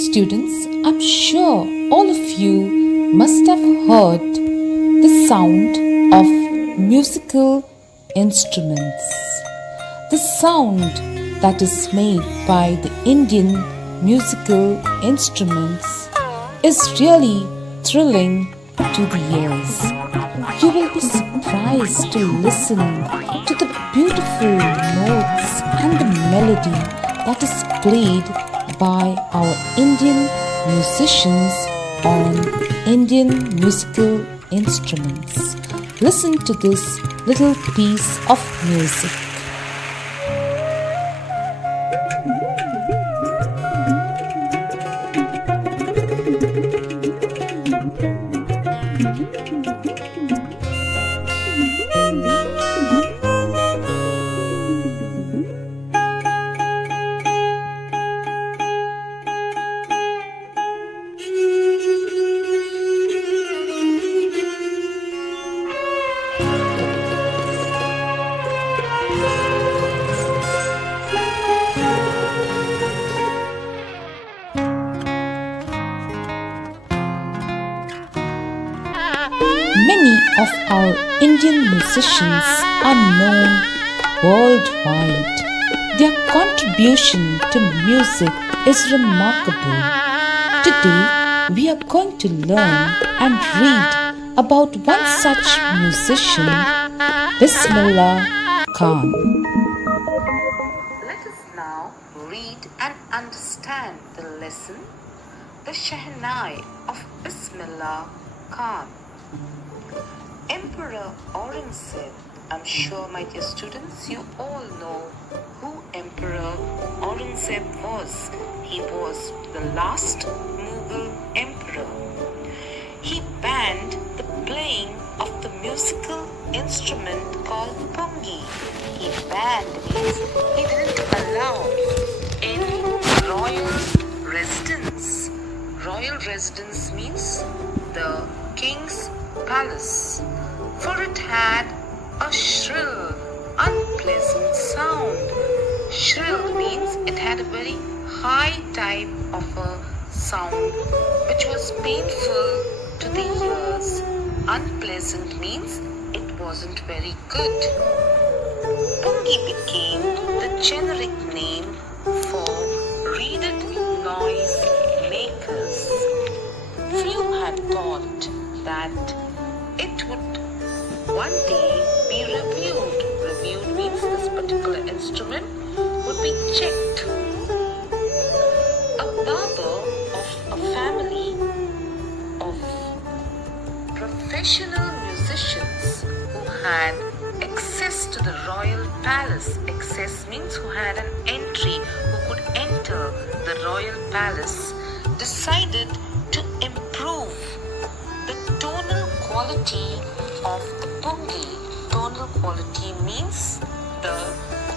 Students, I'm sure all of you must have heard the sound of musical instruments. The sound that is made by the Indian musical instruments is really thrilling to the ears. You will be surprised to listen to the beautiful notes and the melody that is played by our Indian musicians on Indian musical instruments. Listen to this little piece of music. Many of our Indian musicians are known worldwide. Their contribution to music is remarkable. Today, we are going to learn and read about one such musician, Bismilha Khan. Let us now read and understand the lesson, The Shehnai of Bismilha Khan. Emperor Aurangzeb. I'm sure, my dear students, you all know who Emperor Aurangzeb was. He was the last Mughal emperor. He banned the playing of the musical instrument called pungi. He banned means he didn't allow in royal residence. Royal residence means the king's palace, for it had a shrill, unpleasant sound. Shrill means it had a very high type of a sound which was painful to the ears. Unpleasant means it wasn't very good. Pungi became the generic name for reeded noise makers. Few had thought that it would one day be reviewed. Reviewed means this particular instrument would be checked. A barber of a family of professional musicians who had access to the royal palace. Access means who had an entry, who could enter the royal palace, decided to improve the tonal quality of the pungi. Tonal quality means the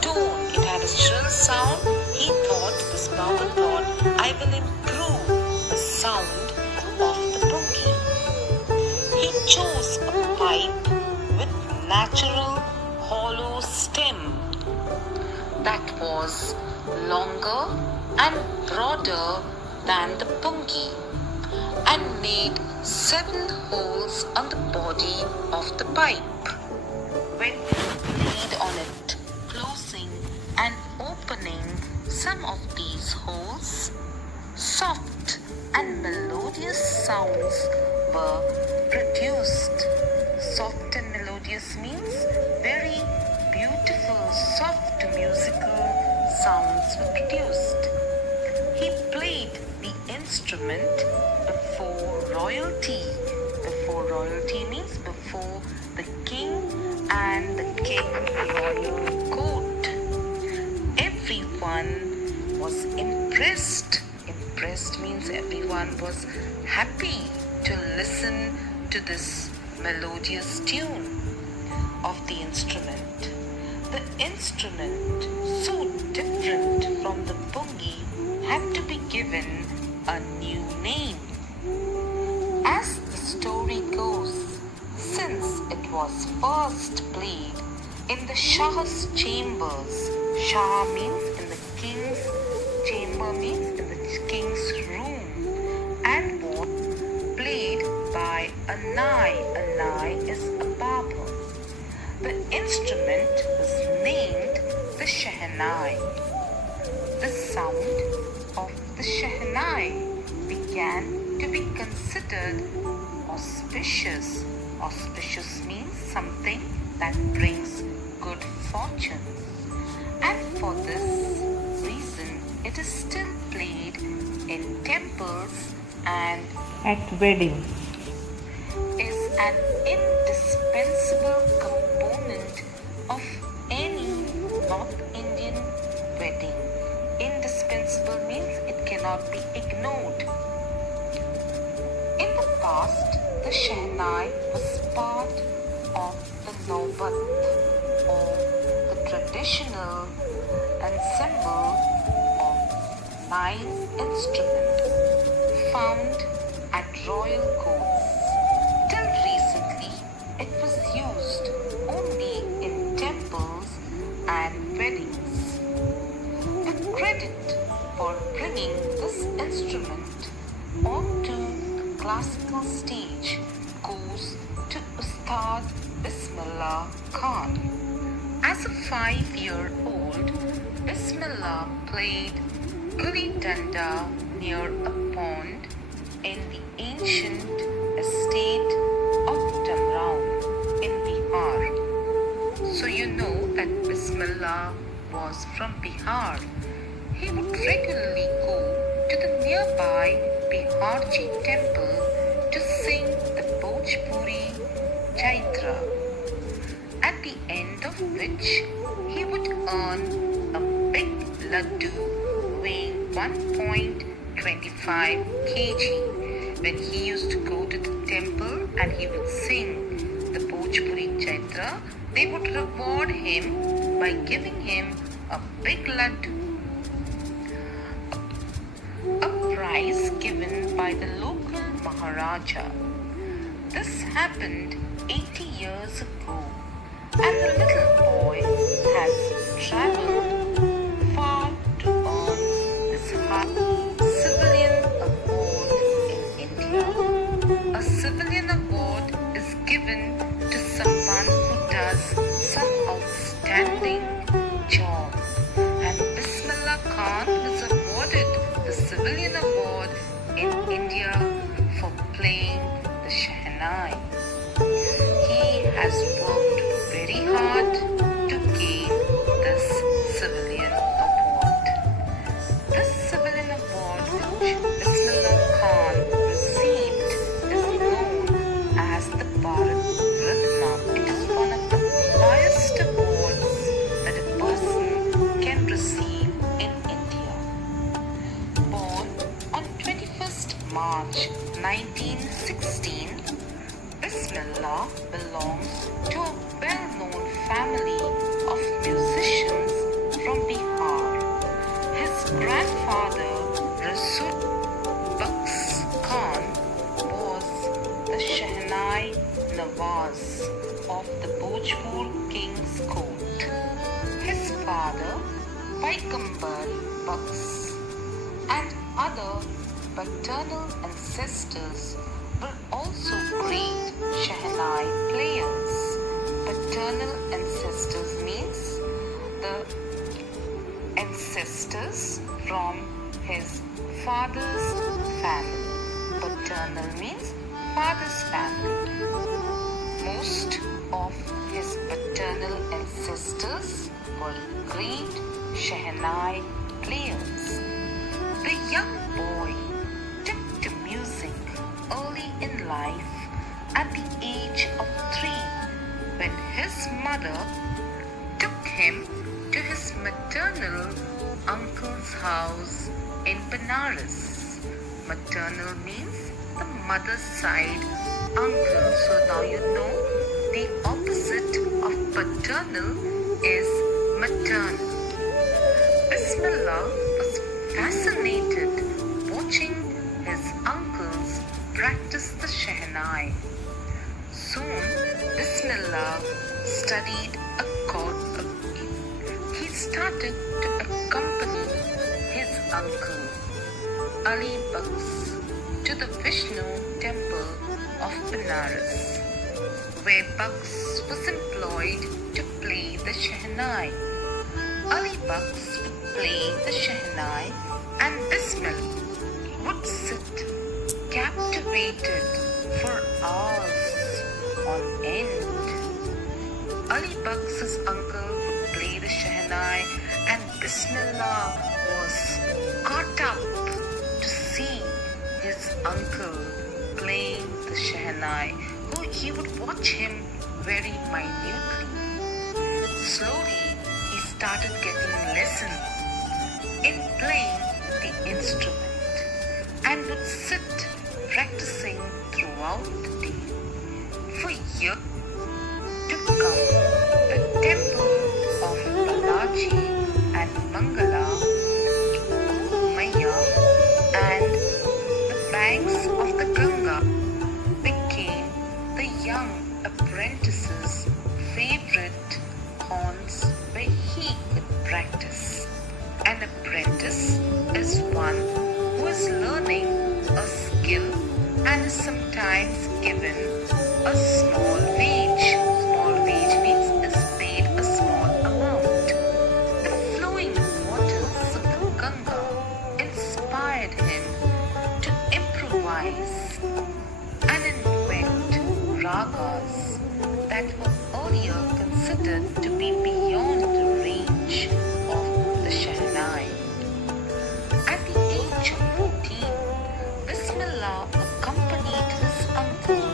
tone. It had a shrill sound. He thought, this barber thought, I will improve the sound of the pungi. He chose a pipe with natural hollow stem that was longer and broader than the pungi, and made 7 holes on the body of the pipe. When he played on it, closing and opening some of these holes, soft and melodious sounds were produced. Soft and melodious means very beautiful, soft musical sounds were produced. He played the instrument before royalty. Before royalty means before the king and the king royal court. Everyone was impressed. Impressed means everyone was happy to listen to this melodious tune of the instrument. The instrument, so different from the pungi, had to be given a new name. As the story goes, since it was first played in the Shah's chambers, Shah means in the king's chamber means in the king's room, a nai. A nai is a barber. The instrument was named the Shehnai. The sound of the Shehnai began to be considered auspicious. Auspicious means something that brings good fortune. And for this reason, it is still played in temples and at weddings. Is an indispensable component of any North Indian wedding. Indispensable means it cannot be ignored. In the past, the Shehnai was part of the Naubat, or the traditional ensemble of 9 instruments found at royal courts. Till recently, it was used only in temples and weddings. The credit for bringing this instrument onto the classical stage goes to Ustad Bismilha Khan. As a 5-year-old, Bismillah played gulli danda near a pond in the ancient estate of Damraun in Bihar. So you know that Bismillah was from Bihar. He would regularly go to the nearby Biharji temple to sing the Bhojpuri Chaitra, at the end of which he would earn a big laddu weighing 1.25 kg. When he used to go to the temple and he would sing the Bhojpuri Chaitra, they would reward him by giving him a big laddu, a prize given by the local Maharaja. This happened 80 years ago, and the little boy has traveled far to earn this civilian award in India. A civilian award is given to someone who does some outstanding job, and Bismillah Khan was awarded the civilian award in India for playing the Shehnai. He has worked very hard to gain this civilian award. This civilian award which Bismillah Khan received is known as the Bharat Ratna. It is one of the highest awards that a person can receive in India. Born on 21st March 1916, Bismillah belongs to a well-known family of musicians from Bihar. His grandfather, Rasul Baks Khan, was the Shehnai Nawaz of the Bhojpur king's court. His father, Paigambar Baks, and other paternal ancestors were also great Shehnai players. Paternal ancestors means the ancestors from his father's family. Paternal means father's family. Most of his paternal ancestors were great Shehnai players. The young boy took to music early in life at the age of 3, when his mother took him to his maternal uncle's house in Benares. Maternal means the mother's side uncle. So now you know the opposite of paternal is maternal. Bismillah was fascinated watching his uncles practice the Shehnai. Soon, Bismillah studied he started to accompany his uncle, Ali Baks, to the Vishnu temple of Benares, where Bucks was employed to play the Shehnai. Ali Bucks would play the Shehnai and Bismillah would sit captivated for hours on end. Ali Bucks' uncle would play the Shehnai and Bismillah was caught up to see his uncle playing the Shehnai. He would watch him very minutely. Slowly, he started getting lessons in playing the instrument and would sit practicing throughout the day. For years to come, the temple of Balaji and Mangala, Maya, and the banks of the Ganga became the young apprentice's favorite haunts where he could practice. An apprentice is one who is learning a skill and is sometimes given a small wage. Small wage means is paid a small amount. The flowing waters of the Ganga inspired him to improvise and invent ragas that were earlier considered to be beyond the range of the Shehnai. At the age of 14, Bismillah accompanied his uncle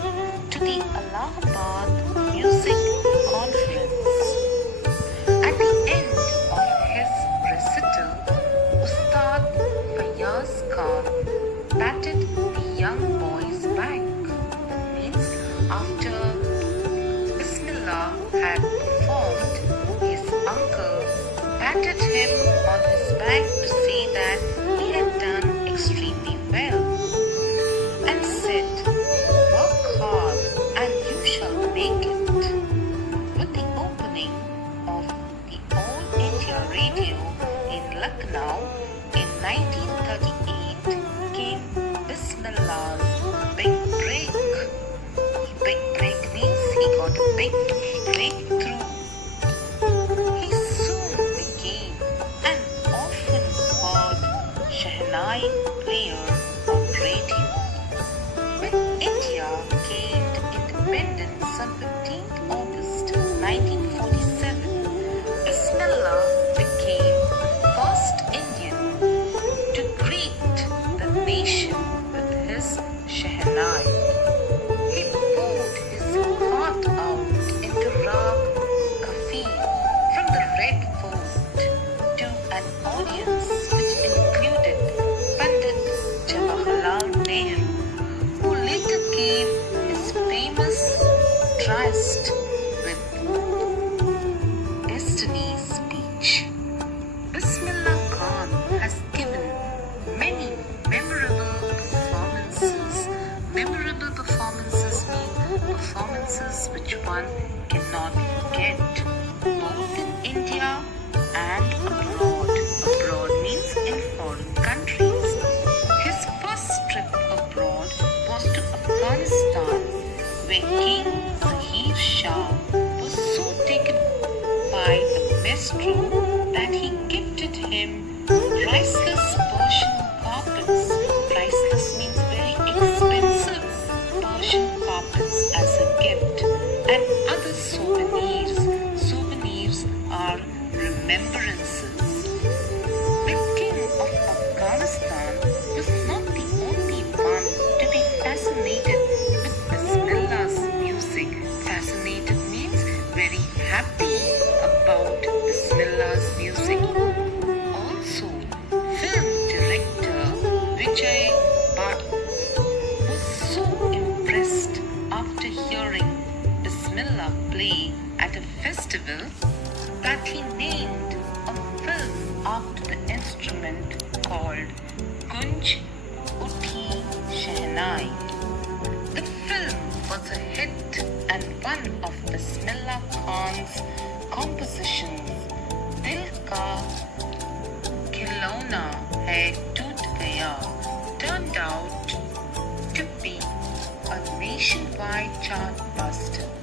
to the Allahabad Music Conference. At the end of his recital, Ustad Fayaz Khan patted the young boy's back. That means after Bismillah had performed, his uncle patted him on his back to say that he had done extremely well and said, "Work hard and you shall make it." With the opening of the All India Radio in Lucknow in 1938 came Bismillah's big break. Big break means he got a big breakthrough. He soon became an often heard Shehnai player on radio. When India gained independence on 15th August 1947, Bismillah became the first Indian to greet the nation with his Shehnai. He poured his heart out into Rag Kafi from the Red Fort to an audience which included Pandit Jawaharlal Nehru, who later gave his famous Trust with Destiny speech. Bismillah Khan has given many memorable performances. Memorable performances mean performances which one cannot forget, both in India and abroad. Abroad means in foreign countries. His first trip abroad was to Afghanistan, where King Zahir Shah was so taken by the maestro that he gifted him priceless Persian carpets. Priceless means very expensive Persian carpets as a gift, and other souvenirs. Souvenirs are remembrances. The king of Afghanistan was not the only one to be fascinated with Bismillah's music. Fascinated means very happy about Bismillah's music. Also, film director Vijay Bhatt was so impressed after hearing Bismillah play at a festival that he named a film after the instrument called Gunj Uthi Shehnai. The film was a hit and one of Bismillah Khan's compositions, Dil Ka Khilona Hai Toot Gaya, turned out nationwide chart buster.